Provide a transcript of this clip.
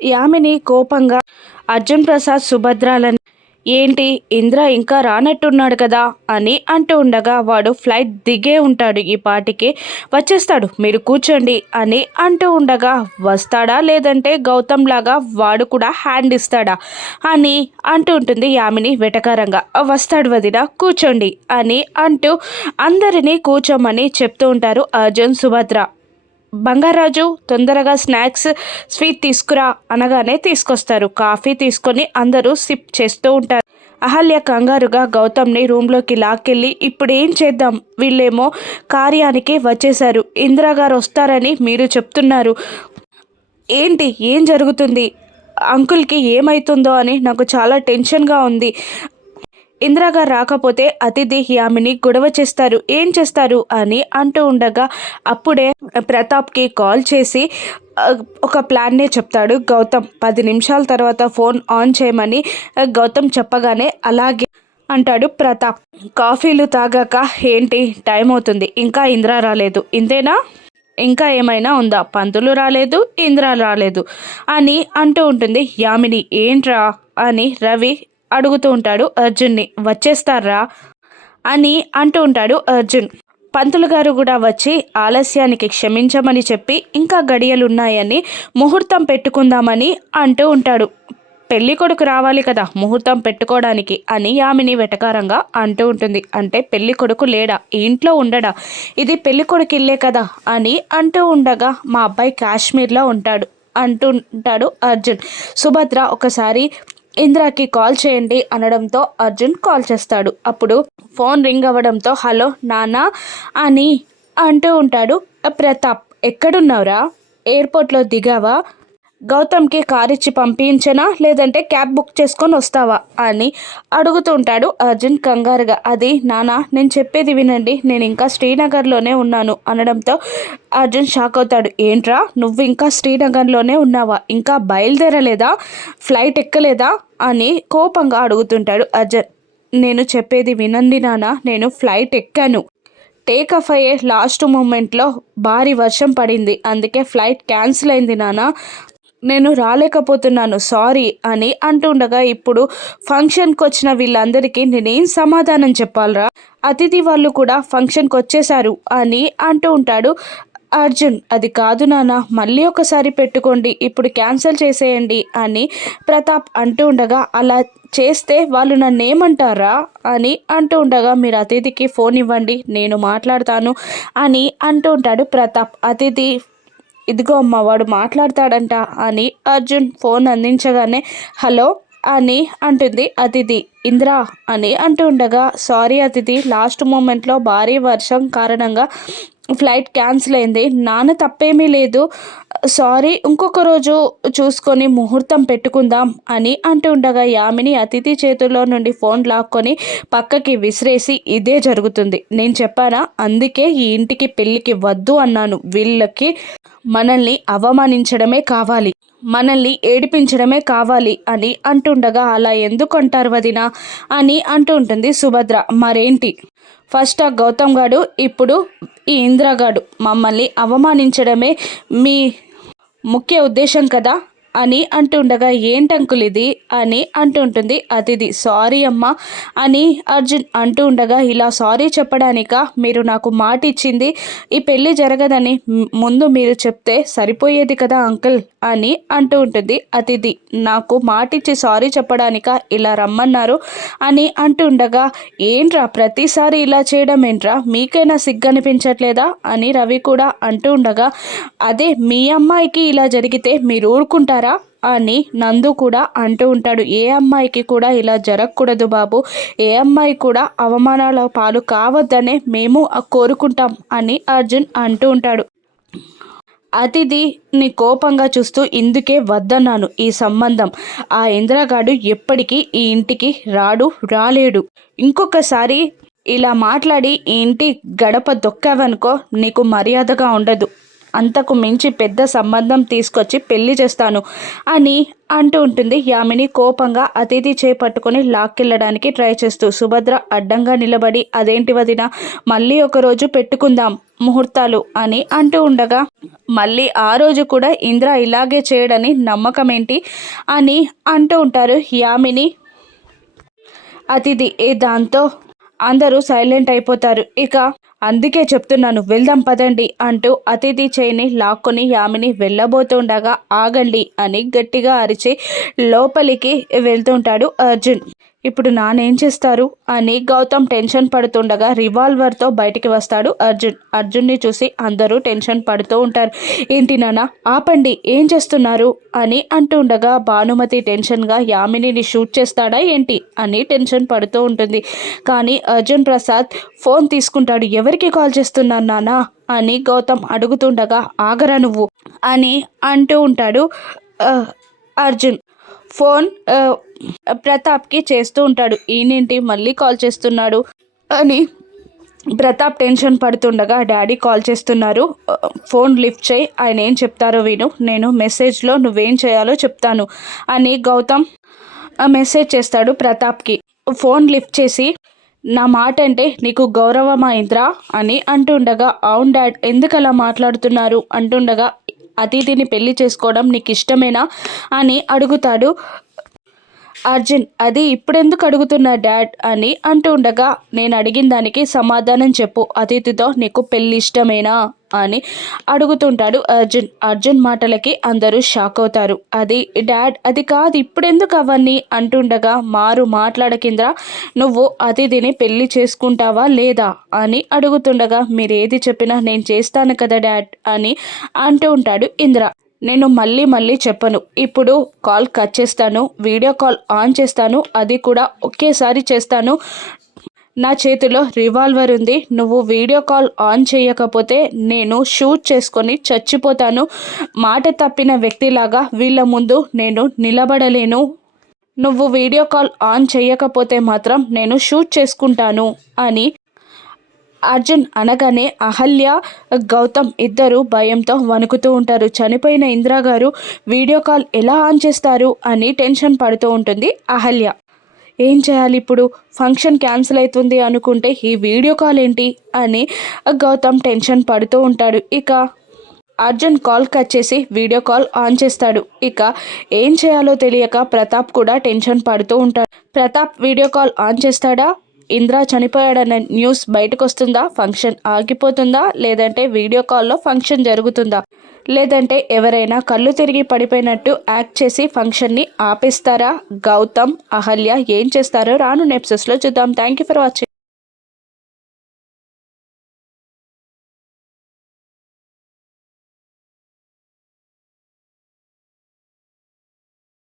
యామిని కోపంగా అర్జున్ ప్రసాద్ సుభద్రాలని ఏంటి ఇంద్ర ఇంకా రానట్టున్నాడు కదా అని అంటూ ఉండగా వాడు ఫ్లైట్ దిగే ఉంటాడు, ఈ పాటికి వచ్చేస్తాడు, మీరు కూర్చోండి అని అంటూ ఉండగా వస్తాడా లేదంటే గౌతమ్ లాగా వాడు కూడా హ్యాండ్ ఇస్తాడా అని అంటూ ఉంటుంది యామిని వెటకారంగా. వస్తాడు వదిన కూర్చోండి అని అంటూ అందరినీ కూర్చోమని చెప్తూ ఉంటారు అర్జున్ సుభద్ర. బంగారాజు తొందరగా స్నాక్స్ స్వీట్ తీసుకురా అనగానే తీసుకొస్తారు. కాఫీ తీసుకొని అందరూ సిప్ చేస్తూ ఉంటారు. అహల్య కంగారుగా గౌతమ్ని రూమ్లోకి లాక్కెళ్ళి ఇప్పుడు ఏం చేద్దాం, వీళ్ళేమో కార్యానికి వచ్చేశారు, ఇందిరాగారు వస్తారని మీరు చెప్తున్నారు, ఏంటి ఏం జరుగుతుంది, అంకుల్కి ఏమవుతుందో అని నాకు చాలా టెన్షన్గా ఉంది, ఇందిరాగారు రాకపోతే అతిథి యామిని గొడవ చేస్తారు, ఏం చేస్తారు అని అంటూ ఉండగా అప్పుడే ప్రతాప్కి కాల్ చేసి ఒక ప్లాన్నే చెప్తాడు గౌతమ్. 10 నిమిషాల తర్వాత ఫోన్ ఆన్ చేయమని గౌతమ్ చెప్పగానే అలాగే అంటాడు ప్రతాప్. కాఫీలు తాగాక ఏంటి టైం అవుతుంది, ఇంకా ఇందిరా రాలేదు, ఇంతేనా, ఇంకా ఏమైనా ఉందా, పంతులు రాలేదు ఇందిరా రాలేదు అని అంటూ ఉంటుంది యామిని. ఏంట్రా అని రవి అడుగుతూ ఉంటాడు అర్జున్ని. వచ్చేస్తారా అని అంటూ ఉంటాడు అర్జున్. పంతులు గారు కూడా వచ్చి ఆలస్యానికి క్షమించమని చెప్పి ఇంకా గడియలున్నాయని ముహూర్తం పెట్టుకుందామని అంటూ ఉంటాడు. పెళ్లి కొడుకు రావాలి కదా ముహూర్తం పెట్టుకోవడానికి అని యామిని వెటకారంగా అంటూ ఉంటుంది. అంటే పెళ్లి కొడుకు లేడా, ఇంట్లో ఉండడా, ఇది పెళ్లి కొడుకు ఇల్లే కదా అని అంటూ ఉండగా మా అబ్బాయి కాశ్మీర్లో ఉంటాడు అంటుంటాడు అర్జున్. సుభద్ర ఒకసారి ఇంద్రాకి కాల్ చేయండి అనడంతో అర్జున్ కాల్ చేస్తాడు. అప్పుడు ఫోన్ రింగ్ అవ్వడంతో హలో నానా అని అంటూ ఉంటాడు ప్రతాప్. ఎక్కడున్నావురా, ఎయిర్పోర్ట్లో దిగావా, గౌతమ్కి కార్ ఇచ్చి పంపించనా లేదంటే క్యాబ్ బుక్ చేసుకొని వస్తావా అని అడుగుతూ ఉంటాడు అర్జున్ కంగారుగా. అది నానా నేను చెప్పేది వినండి, నేను ఇంకా శ్రీనగర్లోనే ఉన్నాను అనడంతో అర్జున్ షాక్ అవుతాడు. ఏంట్రా నువ్వు ఇంకా శ్రీనగర్లోనే ఉన్నావా, ఇంకా బయలుదేరలేదా, ఫ్లైట్ ఎక్కలేదా అని కోపంగా అడుగుతుంటాడు అర్జున్. నేను చెప్పేది వినండి నాన్న, నేను ఫ్లైట్ ఎక్కాను, టేక్ ఆఫ్ అయ్యే లాస్ట్ మూమెంట్లో భారీ వర్షం పడింది, అందుకే ఫ్లైట్ క్యాన్సిల్ అయింది నాన్న, నేను రాలేకపోతున్నాను సారీ అని అంటుండగా ఇప్పుడు ఫంక్షన్కి వచ్చిన వీళ్ళందరికీ నేనేం సమాధానం చెప్పాలరా, అతిథి వాళ్ళు కూడా ఫంక్షన్కి వచ్చేసారు అని అంటూ ఉంటాడు అర్జున్. అది కాదు నాన్న, మళ్ళీ ఒకసారి పెట్టుకోండి, ఇప్పుడు క్యాన్సిల్ చేసేయండి అని ప్రతాప్ అంటూ ఉండగా అలా చేస్తే వాళ్ళు నన్ను ఏమంటారా అని అంటూ ఉండగా మీరు అతిథికి ఫోన్ ఇవ్వండి నేను మాట్లాడతాను అని అంటూ ఉంటాడు ప్రతాప్. అతిథి ఇదిగో అమ్మ వాడు మాట్లాడతాడంట అని అర్జున్ ఫోన్ అందించగానే హలో అని అంటుంది అతిథి. ఇంద్రా అని అంటూ ఉండగా సారీ అతిథి, లాస్ట్ మూమెంట్లో భారీ వర్షం కారణంగా ఫ్లైట్ క్యాన్సిల్ అయింది, నాన్న తప్పేమీ లేదు, సారీ ఇంకొక రోజు చూసుకొని ముహూర్తం పెట్టుకుందాం అని అంటూ ఉండగా యామిని అతిథి చేతుల్లో నుండి ఫోన్ లాక్కొని పక్కకి విసిరేసి ఇదే జరుగుతుంది, నేను చెప్పానా, అందుకే ఈ ఇంటికి పెళ్ళికి వద్దు అన్నాను, వీళ్ళకి మనల్ని అవమానించడమే కావాలి, మనల్ని ఏడిపించడమే కావాలి అని అంటుండగా అలా ఎందుకు అంటారు వదిన అని అంటూ ఉంటుంది సుభద్ర. మరేంటి ఫస్ట్ ఆ గౌతమ్ గాడు ఇప్పుడు ఈ ఇందిరాగాడు మమ్మల్ని అవమానించడమే మీ ముఖ్య ఉద్దేశం కదా అని అంటుండగా ఏంటంకుల్ ఇది అని అంటుంటుంది అతిథి. సారీ అమ్మా అని అర్జున్ అంటూ ఉండగా ఇలా సారీ చెప్పడానిక, మీరు నాకు మాట ఇచ్చింది ఈ పెళ్ళి జరగదని ముందు మీరు చెప్తే సరిపోయేది కదా అంకుల్ అని అంటూ ఉంటుంది అతిథి. నాకు మాటిచ్చి సారీ చెప్పడానిక ఇలా రమ్మన్నారు అని అంటూ ఉండగా ఏంట్రా ప్రతిసారి ఇలా చేయడం ఏంట్రా, మీకైనా సిగ్గనిపించట్లేదా అని రవి కూడా అంటూ ఉండగా అదే మీ అమ్మాయికి ఇలా జరిగితే మీరు ఊరుకుంటారా అని నందు కూడా అంటూ ఉంటాడు. ఏ అమ్మాయికి కూడా ఇలా జరగకూడదు బాబు, ఏ అమ్మాయి కూడా అవమానాల పాలు కావద్దనే మేము కోరుకుంటాం అని అర్జున్ అంటూ ఉంటాడు. అతిథిని కోపంగా చూస్తూ ఇందుకే వద్దన్నాను ఈ సంబంధం, ఆ ఇందిరాగాడు ఎప్పటికీ ఈ ఇంటికి రాలేడు, ఇంకొకసారి ఇలా మాట్లాడి ఈ ఇంటి గడప దొక్కావనుకో నీకు మర్యాదగా ఉండదు అంతకు మించి పెద్ద సంబంధం తీసుకొచ్చి పెళ్లి చేస్తాను అని అంటూ ఉంటుంది. యామిని కోపంగా అతిథి చేపట్టుకొని లాక్కెళ్ళడానికి ట్రై చేస్తూ సుభద్ర అడ్డంగా నిలబడి అదేంటి వదిన, మళ్ళీ ఒకరోజు పెట్టుకుందాం ముహూర్తాలు అని అంటూ ఉండగా మళ్ళీ ఆ రోజు కూడా ఇంద్ర ఇలాగే చేయడని నమ్మకం ఏంటి అని అంటూ ఉంటారు యామిని అతిథి. దాంతో అందరూ సైలెంట్ అయిపోతారు. ఇక అందుకే చెప్తున్నాను వెళ్దాం పదండి అంటూ అతిథి చేయిని లాక్కొని యామిని వెళ్ళబోతుండగా ఆగండి అని గట్టిగా అరిచి లోపలికి వెళ్తుంటాడు అర్జున్. ఇప్పుడు నానేం చేస్తారు అని గౌతమ్ టెన్షన్ పడుతుండగా రివాల్వర్తో బయటికి వస్తాడు అర్జున్ని చూసి అందరూ టెన్షన్ పడుతూ ఉంటారు. ఏంటి నాన్న ఆపండి, ఏం చేస్తున్నారు అని అంటుండగా భానుమతి టెన్షన్గా యామినిని షూట్ చేస్తాడా ఏంటి అని టెన్షన్ పడుతూ ఉంటుంది. కానీ అర్జున్ ప్రసాద్ ఫోన్ తీసుకుంటాడు. ఎవరికి కాల్ చేస్తున్నాను నాన్న అని గౌతమ్ అడుగుతుండగా ఆగరా నువ్వు అని అంటూ ఉంటాడు అర్జున్. ఫోన్ ప్రతాప్కి చేస్తూ ఉంటాడు. ఈయనేంటి మళ్ళీ కాల్ చేస్తున్నాడు అని ప్రతాప్ టెన్షన్ పడుతుండగా డాడీ కాల్ చేస్తున్నారు, ఫోన్ లిఫ్ట్ చేయి, ఆయన ఏం చెప్తారో విను, నేను మెసేజ్లో నువ్వేం చేయాలో చెప్తాను అని గౌతమ్ మెసేజ్ చేస్తాడు ప్రతాప్కి. ఫోన్ లిఫ్ట్ చేసి నా మాట అంటే నీకు గౌరవమా ఇంద్రా అని అంటుండగా అవును డాడ్ ఎందుకు అలా మాట్లాడుతున్నారు అంటుండగా అతిథిని పెళ్లి చేసుకోవడం నీకు ఇష్టమేనా అని అడుగుతాడు అర్జున్. అది ఇప్పుడెందుకు అడుగుతున్నా డాడ్ అని అంటూ ఉండగా నేను అడిగిన దానికి సమాధానం చెప్పు, అతిథితో నీకు పెళ్ళి ఇష్టమేనా అని అడుగుతుంటాడు అర్జున్ మాటలకి అందరూ షాక్ అవుతారు. అది డాడ్ అది కాదు ఇప్పుడెందుకు అవన్నీ అంటుండగా మాట్లాడకింద్రా, నువ్వు అతిథిని పెళ్లి చేసుకుంటావా లేదా అని అడుగుతుండగా మీరేది చెప్పినా నేను చేస్తాను కదా డాడ్ అని అంటూ ఉంటాడు ఇంద్ర. నేను మళ్ళీ చెప్పను, ఇప్పుడు కాల్ కట్ చేస్తాను, వీడియో కాల్ ఆన్ చేస్తాను, అది కూడా ఒకేసారి చేస్తాను, నా చేతిలో రివాల్వర్ ఉంది, నువ్వు వీడియో కాల్ ఆన్ చేయకపోతే నేను షూట్ చేసుకొని చచ్చిపోతాను, మాట తప్పిన వ్యక్తిలాగా వీళ్ళ ముందు నేను నిలబడలేను, నువ్వు వీడియో కాల్ ఆన్ చేయకపోతే మాత్రం నేను షూట్ చేసుకుంటాను అని అర్జున్ అనగానే అహల్య గౌతమ్ ఇద్దరు భయంతో వణుకుతూ ఉంటారు. చనిపోయిన ఇందిరా గారు వీడియో కాల్ ఎలా ఆన్ చేస్తారు అని టెన్షన్ పడుతూ ఉంటుంది అహల్య. ఏం చేయాలి ఇప్పుడు, ఫంక్షన్ క్యాన్సిల్ అవుతుంది అనుకుంటే ఈ వీడియో కాల్ ఏంటి అని గౌతమ్ టెన్షన్ పడుతూ ఉంటాడు. ఇక అర్జున్ కాల్ కట్ చేసి వీడియో కాల్ ఆన్ చేస్తాడు. ఇక ఏం చేయాలో తెలియక ప్రతాప్ కూడా టెన్షన్ పడుతూ ఉంటాడు. ప్రతాప్ వీడియో కాల్ ఆన్ చేస్తాడా, ఇంద్ర చనిపోయాడన్న న్యూస్ బయటకు వస్తుందా, ఫంక్షన్ ఆగిపోతుందా, లేదంటే వీడియో కాల్లో ఫంక్షన్ జరుగుతుందా, లేదంటే ఎవరైనా కళ్ళు తిరిగి పడిపోయినట్టు యాక్ట్ చేసి ఫంక్షన్ని ఆపేస్తారా, గౌతమ్ అహల్య ఏం చేస్తారో రాను ఎపిసోడ్స్లో చూద్దాం. Thank you for watching.